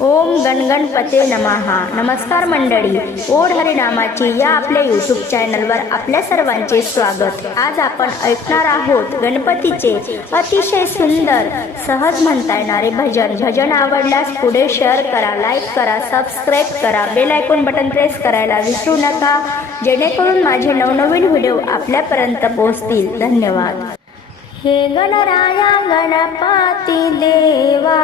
ओम गणगणपते नमहा नमस्कार मंडळी. ओढ हरिनामाची या आपल्या यूट्यूब चॅनलवर आपल्या सर्वांचे स्वागत. आज आपण ऐकणार आहोत गणपतीचे अतिशय सुंदर सहज म्हणता येणारे भजन. भजन आवडल्यास पुढे शेअर करा लाईक करा सबस्क्राईब करा बेल आयकॉन बटन प्रेस करायला विसरू नका. जेणेकरून माझे नवनवीन व्हिडिओ आपल्यापर्यंत पोहोचतील. धन्यवाद. हे गणराया गणपती देवा.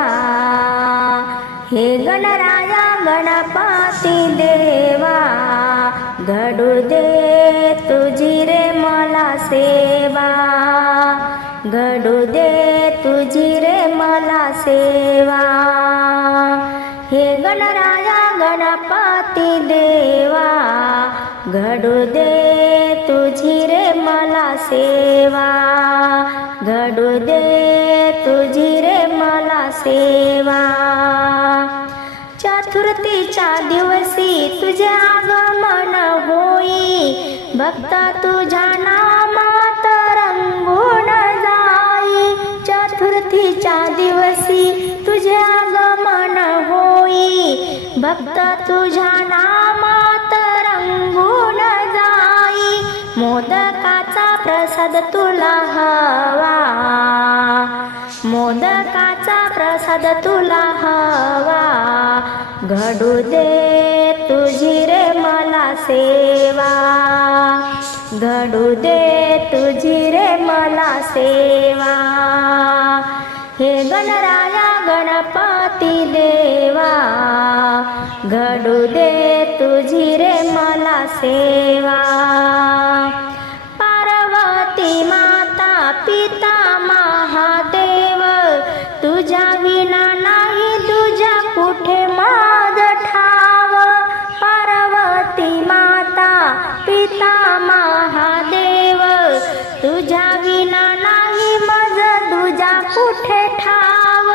हे गणराया गणपती देवा घडू दे तुझी रे मला सेवा। घडू दे तुझी रे मला सेवा। हे गणराया गणपती देवा घडू दे तुझी रे मला सेवा। घडू दे तुझी सेवा. चतुर्थीच्या दिवशी तुझे आगमन होई. भक्ता तुझ्या नामात रंगून जाई. चतुर्थीच्या दिवशी तुझे आगमन होई. भक्ता तुझ्या नामात रंगून जाई. मोदकाचा प्रसाद तुला हवा. मोदका प्रसाद तुला हवा. घडू दे तुझी रे मला सेवा. घडू दे तुझी रे मला सेवा. हे गणराया गणपती देवा. घडू दे तुझी रे मला सेवा. विना नाही तुझ्या कुठे माझ ठाव? पार्वती माता पिता महादेव तुझ्या विना नाही मज तुझ्या कुठे ठाव?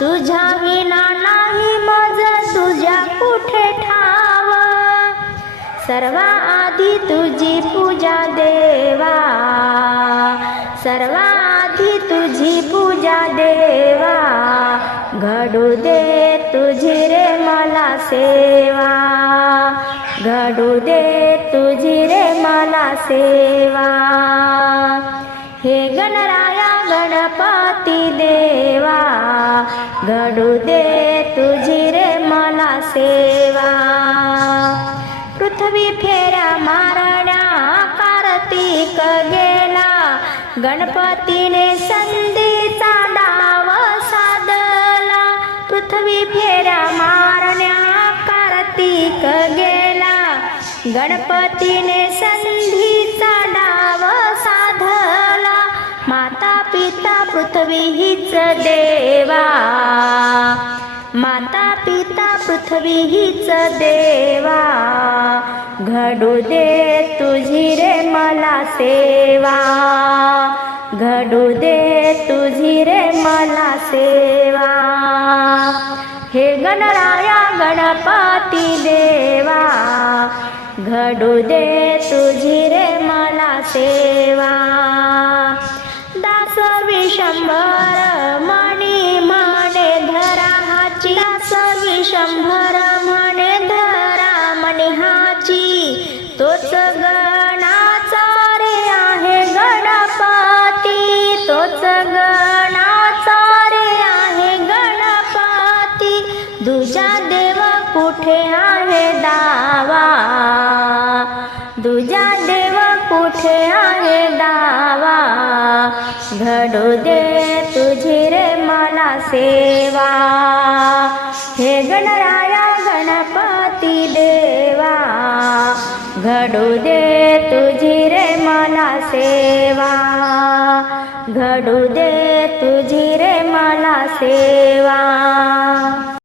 तुझ्या विना नाही मज तुझ्या कुठे ठाव? सर्वा आधी तुझी पूजा देवा सर्वा तुझी पूजा देवा घडू दे तुझी रे मला सेवा. घडू दे तुझी रे मला सेवा. हे गणराया गणपती देवा घडू दे तुझी रे मला सेवा. पृथ्वी फेऱ्या मारण्या कार्तिक गेला गणपतीने संधीचा डाव साधला. पृथ्वी फेऱ्या मारण्या कार्तिक गेला. गणपतीने संधीचा डाव साधला. माता पिता पृथ्वी हीच देवा. माता पिता पृथ्वी हीच देवा. घडू दे तुझी रे मला सेवा. घडू दे तुझी रे मला सेवा. हे गणराया गणपती देवा घडू दे तुझी रे मला सेवा. दास विशंभर मणी माने धरा हाची दास विशंभर म्हणे धरा मणी हाची. तोच दुजा देवा कुठे आहे दावा? घडू दे तुझी रे मला सेवा. हे गणराया गणपती देवा. घडू दे तुझी रे मला सेवा. घडू दे तुझी रे मला सेवा.